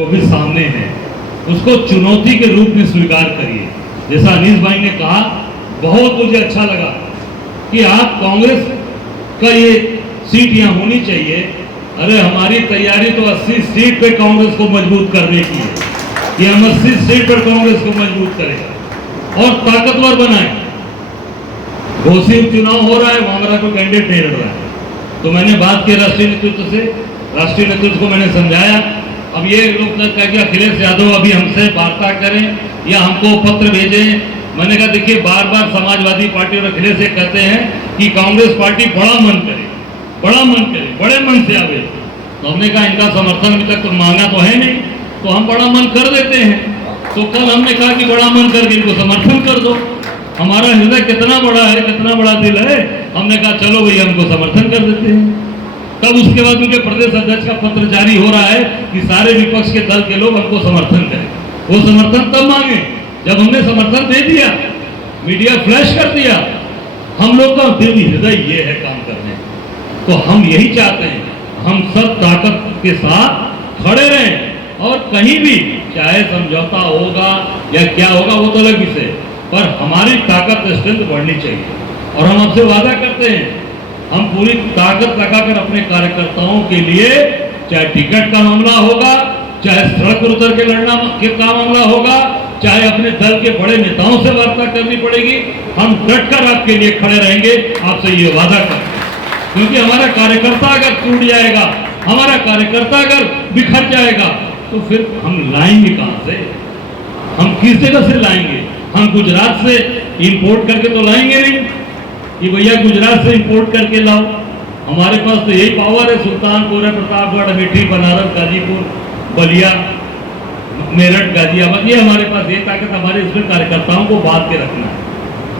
जो भी सामने है उसको चुनौती के रूप में स्वीकार करिए। जैसा अनीस भाई ने कहा, बहुत मुझे अच्छा लगा कि आप कांग्रेस का ये सीट यहाँ होनी चाहिए। अरे हमारी तैयारी तो 80 सीट पे कांग्रेस को मजबूत करने की है कि हम 80 सीट पर कांग्रेस को मजबूत करेगा और ताकतवर बनाए। घोषित चुनाव हो रहा है, वहां हमारा कोई कैंडिडेट नहीं लड़ रहा है, तो मैंने बात की राष्ट्रीय नेतृत्व से, राष्ट्रीय नेतृत्व को मैंने समझाया। अब ये लोग कहा कि अखिलेश यादव अभी हमसे वार्ता करें या हमको पत्र भेजें। मैंने कहा देखिए, बार बार समाजवादी पार्टी और अखिलेश एक कहते हैं कि कांग्रेस पार्टी बड़ा मन करे, बड़ा मन करे, बड़े मन से आवे। तो हमने कहा इनका समर्थन अभी तक तो मांगा तो है नहीं, तो हम बड़ा मन कर देते हैं। तो कल हमने कहा कि बड़ा मन करके इनको समर्थन कर दो। हमारा हृदय कितना बड़ा है, कितना बड़ा दिल है। हमने कहा चलो भैया हमको समर्थन कर देते हैं। तब उसके बाद उनके प्रदेश अध्यक्ष का पत्र जारी हो रहा है कि सारे विपक्ष के दल के लोग हमको समर्थन करें। वो समर्थन तब मांगे जब हमने समर्थन दे दिया, मीडिया फ्लैश कर दिया। हम लोग का दिल हृदय ये है काम करने, तो हम यही चाहते हैं हम सब ताकत के साथ खड़े रहें और कहीं भी चाहे समझौता होगा या क्या होगा वो तो अलग विषय, पर हमारी ताकत स्ट्रेंथ बढ़नी चाहिए। और हम आपसे वादा करते हैं हम पूरी ताकत लगाकर अपने कार्यकर्ताओं के लिए, चाहे टिकट का मामला होगा, चाहे सड़क पर उतर के लड़ना का मामला होगा, चाहे अपने दल के बड़े नेताओं से वार्ता करनी पड़ेगी, हम डटकर आपके लिए खड़े रहेंगे। आपसे ये वादा करते हैं, क्योंकि हमारा कार्यकर्ता अगर टूट जाएगा, हमारा कार्यकर्ता अगर बिखर जाएगा, तो फिर हम लाएंगे कहां से? हम किस जगह से लाएंगे? हम गुजरात से इंपोर्ट करके तो लाएंगे नहीं कि भैया गुजरात से इंपोर्ट करके लाओ। हमारे पास तो यही पावर है, सुल्तानपुर है, प्रतापगढ़, अमेठी, बनारस, गाजीपुर, बलिया, मेरठ, गाजियाबाद, ये हमारे पास ये ताकत। हमारे इसमें कार्यकर्ताओं को बांध के रखना है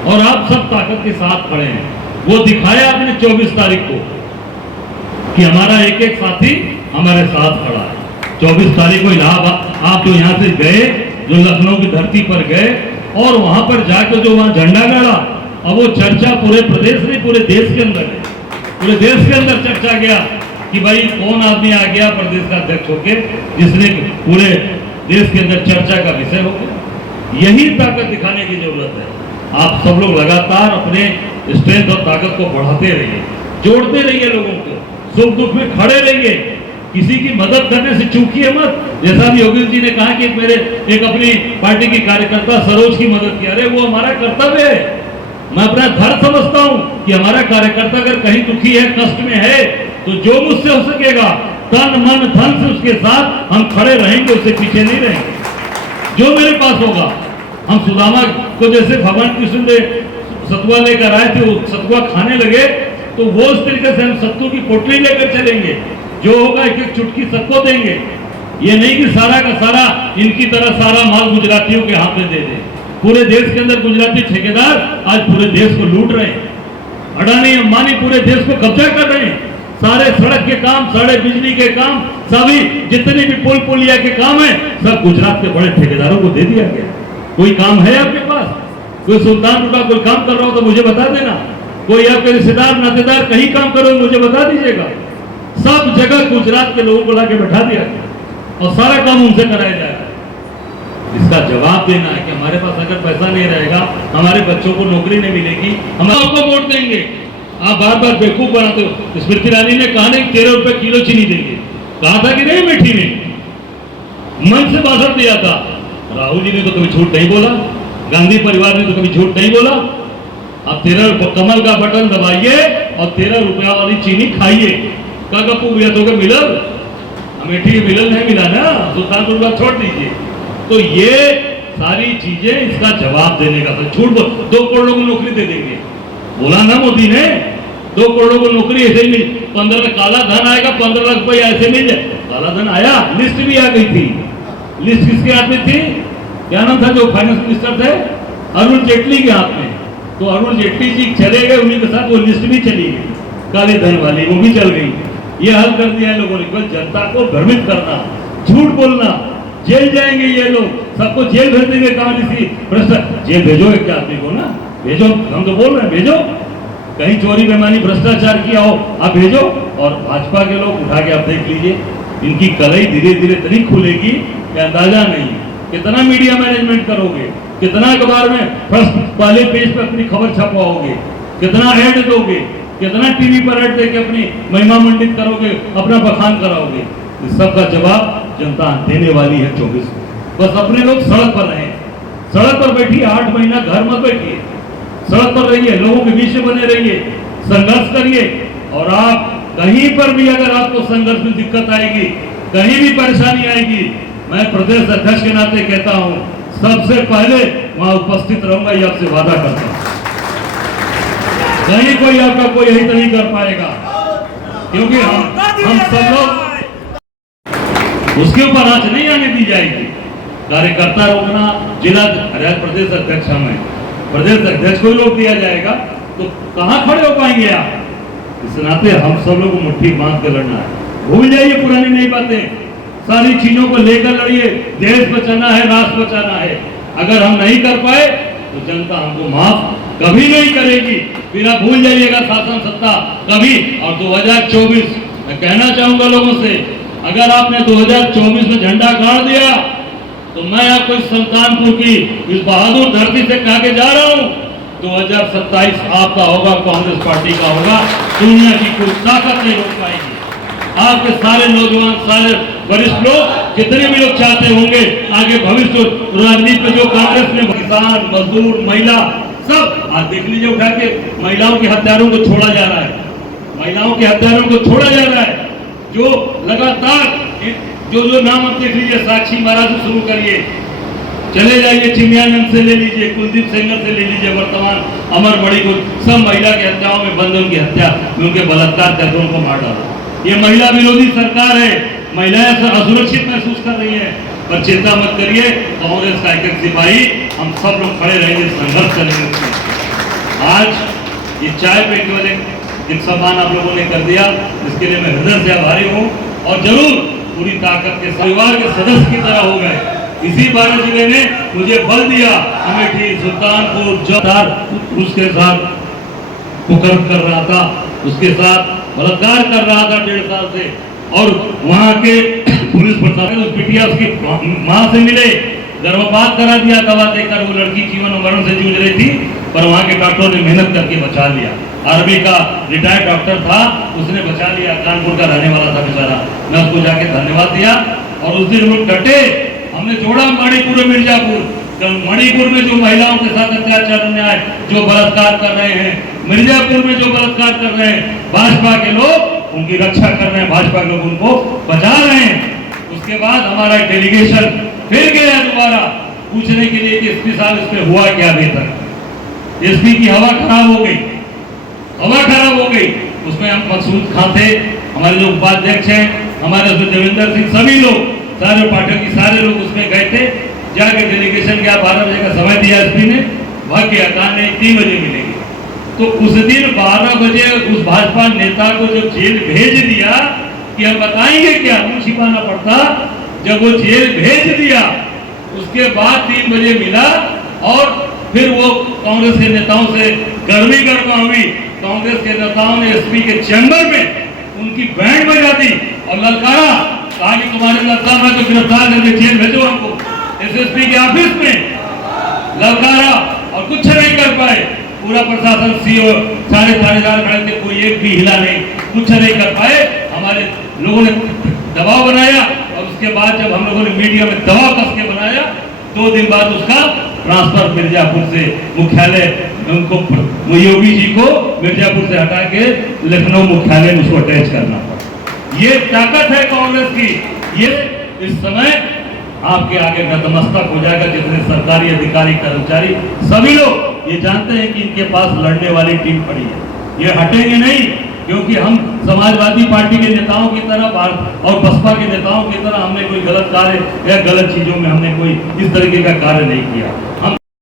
और आप सब ताकत के साथ खड़े हैं। वो दिखाया आपने 24 तारीख को कि हमारा एक एक साथी हमारे साथ खड़ा है। 24 तारीख को इलाहाबाद आप जो यहाँ से गए, जो लखनऊ की धरती पर गए और वहां पर जाकर जो वहां झंडा गाड़ा, अब वो चर्चा पूरे प्रदेश में, पूरे देश के अंदर है, पूरे देश के अंदर चर्चा गया कि भाई कौन आदमी आ गया प्रदेश का अध्यक्ष होके जिसने पूरे देश के अंदर चर्चा का विषय हो गया। यही ताकत दिखाने की जरूरत है। आप सब लोग लगातार अपने स्ट्रेंथ और ताकत को बढ़ाते रहिए, जोड़ते रहिए लोगों को, सुख दुख में खड़े रहिए, किसी की मदद करने से चूकिए मत। जैसा भी योगेश जी ने कहा कि मेरे एक अपनी पार्टी की कार्यकर्ता सरोज की मदद की, अरे वो हमारा कर्तव्य है। मैं अपना धर्म समझता हूं कि हमारा कार्यकर्ता अगर कहीं दुखी है, कष्ट में है, तो जो मुझसे हो सकेगा तन मन धन से उसके साथ हम खड़े रहेंगे, उससे पीछे नहीं रहेंगे। जो मेरे पास होगा, हम सुदामा को जैसे भगवान कृष्ण ने सतुआ लेकर आए थे, वो सतुआ खाने लगे, तो वो उस तरीके से हम सत्तू की पोटली लेकर चलेंगे। जो होगा एक एक चुटकी सबको देंगे। ये नहीं कि सारा का सारा इनकी तरह सारा माल गुजरातियों के हाथ में दे दें। पूरे देश के अंदर गुजराती ठेकेदार आज पूरे देश को लूट रहे हैं। अडानी अंबानी पूरे देश को कब्जा कर रहे हैं। सारे सड़क के काम, सारे बिजली के काम, सभी जितने भी पुल पुलिया के काम है, सब गुजरात के बड़े ठेकेदारों को दे दिया गया। कोई काम है आपके पास? कोई सुल्तानपुर का कोई काम कर रहा हो तो मुझे बता देना। कोई आपके रिश्तेदार नातेदार कहीं काम करो मुझे बता दीजिएगा। सब जगह गुजरात के लोगों को लाके बैठा दिया गया और सारा काम उनसे कराया जा रहा है। इसका जवाब देना है कि हमारे पास अगर पैसा नहीं रहेगा, हमारे बच्चों को नौकरी नहीं मिलेगी, हम आपको वोट देंगे। आप बार बार बेवकूफ बनाते हो। स्मृति ईरानी ने कहा नहीं 13 रुपए किलो चीनी देंगे, कहा था कि नहीं मीठी ने, मन से भाषण दिया था। राहुल जी ने तो कभी झूठ नहीं बोला, गांधी परिवार ने तो कभी झूठ नहीं बोला। अब 13 कमल का बटन दबाइए और 13 रुपया वाली चीनी खाइए। का कपू भैया तो मिलल, अमेठी के मिलल नहीं मिला ना, सुल्तानपुर का छोड़ दीजिए। तो ये सारी चीजें इसका जवाब देने का। तो झूठ बोल 2 करोड़ को नौकरी दे देंगे, बोला ना मोदी ने। 2 करोड़ को नौकरी ऐसे ही 15 काला धन आएगा, 15 लाख रुपया ऐसे मिल जाए। काला धन आया, लिस्ट भी आ गई थी। लिस्ट किसके हाथ में थी? क्या नाम था जो फाइनेंस मिनिस्टर थे? अरुण जेटली के हाथ में। तो अरुण जेटली जी चले गए, उन्हीं के साथ वो लिस्ट भी चली गई, काले धन वाली, वो भी चल गई। ये हल कर दिया है लोगों ने, बस जनता को भ्रमित करना, झूठ बोलना। जेल जाएंगे ये लोग, सबको जेल भेज देंगे। कहां किसी भ्रष्टाचार जेल भेजो एक आदमी को ना, भेजो। हम तो बोल रहे हैं भेजो, कहीं चोरी बेमानी भ्रष्टाचार किया हो आप भेजो। और भाजपा के लोग उठा के आप देख लीजिए, इनकी कलई धीरे धीरे इतनी खुलेगी कि अंदाजा नहीं है। कितना मीडिया मैनेजमेंट करोगे, कितना अखबार में फर्स्ट पहले पेज पे अपनी खबर छपवाओगे, कितना ऐड दोगे, कितना टीवी पर ऐड देके अपनी महिमा मंडित करोगे, अपना बखान कराओगे। इस सब का जवाब जनता देने वाली है 24 को। बस अपने लोग सड़क पर रहे, सड़क पर बैठिए, 8 महीना घर मत बैठिए, सड़क पर रहिए, लोगों के बीच में बने रहिए, संघर्ष करिए। और आप कहीं पर भी अगर आपको संघर्ष में दिक्कत आएगी, कहीं भी परेशानी आएगी, मैं प्रदेश अध्यक्ष के नाते कहता हूं, सबसे पहले वहां उपस्थित रहूंगा, ये आपसे वादा करता हूं। कहीं कोई आपका कोई हित नहीं कर पाएगा, क्योंकि हम सब लोग उसके ऊपर आंच नहीं आने दी जाएगी। कार्यकर्ता रोकना, जिला प्रदेश अध्यक्ष हमें, प्रदेश अध्यक्ष को रोक दिया जाएगा तो कहां खड़े हो पाएंगे आप? इस नाते हम सब लोग को मुट्ठी बांध कर लड़ना है। भूल जाइए पुरानी नई बातें, सारी चीजों को लेकर लड़िए। देश बचाना है, राष्ट्र बचाना है। अगर हम नहीं कर पाए तो जनता हमको माफ कभी नहीं करेगी। फिर आप भूल जाइएगा शासन सत्ता कभी। और 2024 मैं कहना चाहूंगा लोगों से, अगर आपने 2024 में झंडा गाड़ दिया तो मैं आपको इस सुल्तानपुर की इस बहादुर धरती से कहा के जा रहा हूं, 2027 आपका होगा, कांग्रेस पार्टी का होगा। दुनिया की कोई ताकत नहीं रोक पाएगी। आपके सारे नौजवान, सारे वरिष्ठ लोग, जितने भी लोग चाहते होंगे आगे भविष्य राजनीति में, जो कांग्रेस में किसान, मजदूर, महिला, सब आज देख लीजिए उठा के महिलाओं के हत्यारों को छोड़ा जा रहा है, महिलाओं के हत्यारों को छोड़ा जा रहा है। जो लगातार जो नाम आप देख लीजिए, साक्षी महाराज से शुरू करिए, चले जाइए चिमियानंद से ले लीजिए, कुलदीप सेंगर से ले लीजिए, वर्तमान अमर बड़ी को, सब महिला की हत्याओं में बंद, उनकी हत्या, उनके बलात्कार करके उनको मार डाला। ये महिला विरोधी सरकार है, महिलाएं असुरक्षित महसूस कर रही है। पर चिंता मत करिए, कांग्रेस का एक सिपाही, हम सब लोग खड़े रहेंगे, संघर्ष करेंगे। आज ये चाय पे केवल एक सम्मान आप लोगों ने कर दिया, इसके लिए मैं हृदय से आभारी हूँ। और जरूर पूरी ताकत के परिवार के सदस्य की तरह हो गए। इसी 12 जिले ने मुझे बल दिया, अमेठी, सुल्तानपुर, जोधार, उसके साथ कुकर्म कर रहा था, उसके साथ बलात्कार कर रहा था 1.5 साल से। और वहां के पुलिस प्रशासन उस बिटिया उसकी मां से मिले, गर्भपात करा दिया, दवा देकर। वो लड़की जीवन और मरण से जूझ रही थी, पर वहां के डॉक्टरों ने मेहनत करके बचा लिया। आर्मी का रिटायर्ड डॉक्टर था, उसने बचा लिया, कानपुर का रहने वाला था बेचारा। मैं उसको जाके धन्यवाद दिया। और उस दिन वो डटे, हमने जोड़ा मणिपुर और मिर्जापुर। मणिपुर में जो महिलाओं के साथ अत्याचार अन्याय, जो बलात्कार कर रहे हैं, मिर्जापुर में जो बलात्कार कर रहे हैं, भाजपा के लोग उनकी रक्षा कर रहे हैं, भाजपा के लोग उनको बचा रहे हैं। उसके बाद हमारा एक डेलीगेशन फिर गया दोबारा पूछने के लिए कि एसपी साहब इसमें हुआ क्या अभी तक। एसपी की हवा खराब हो गई, हवा खराब हो गई। उसमें हम मकसूद खां थे, हमारे जो उपाध्यक्ष हैं, हमारे उसमें देवेंद्र सिंह, सभी लोग, सारे पार्टियों की सारे लोग उसमें गए थे। जाके डेलीगेशन गया, 12 बजे का समय दिया एसपी ने, भाग गया, कहा नहीं 3 बजे मिलेंगे। तो उस दिन 12 बजे उस भाजपा नेता को जब जेल भेज दिया कि हम बताएंगे क्या, मुंह छिपाना पड़ता, जब वो जेल भेज दिया उसके बाद 3 बजे मिला। और फिर वो कांग्रेस के नेताओं से गर्मा हुई। कांग्रेस के नेताओं ने एसपी के चैम्बर में उनकी बैंड बजा दी और ललकारा, कहा कि तुम्हारे ललकार में तो गिरफ्तार करके जेल भेजो हमको। एसएसपी के ऑफिस में ललकारा और कुछ नहीं कर पाए। पूरा प्रशासन, सीओ, सारे थानेदार खड़े थे, कोई एक भी हिला नहीं, कुछ नहीं कर पाए। हमारे लोगों ने दबाव बनाया और उसके बाद जब हम लोगों ने मीडिया में दबाव कस के बनाया, 2 दिन बाद उसका ट्रांसफर मिर्जापुर से मुख्यालय, उनको योगी जी को मिर्जापुर से हटा के लखनऊ मुख्यालय में उसको अटैच करना पड़ा। ये ताकत है कांग्रेस की। ये इस समय आपके आगे नतमस्तक हो जाएगा। जितने सरकारी अधिकारी, कर्मचारी, सभी लोग ये जानते हैं कि इनके पास लड़ने वाली टीम पड़ी है, ये हटेंगे नहीं। क्योंकि हम समाजवादी पार्टी के नेताओं की तरह और बसपा के नेताओं की तरह हमने कोई गलत कार्य या गलत चीजों में हमने कोई इस तरीके का कार्य नहीं किया। हम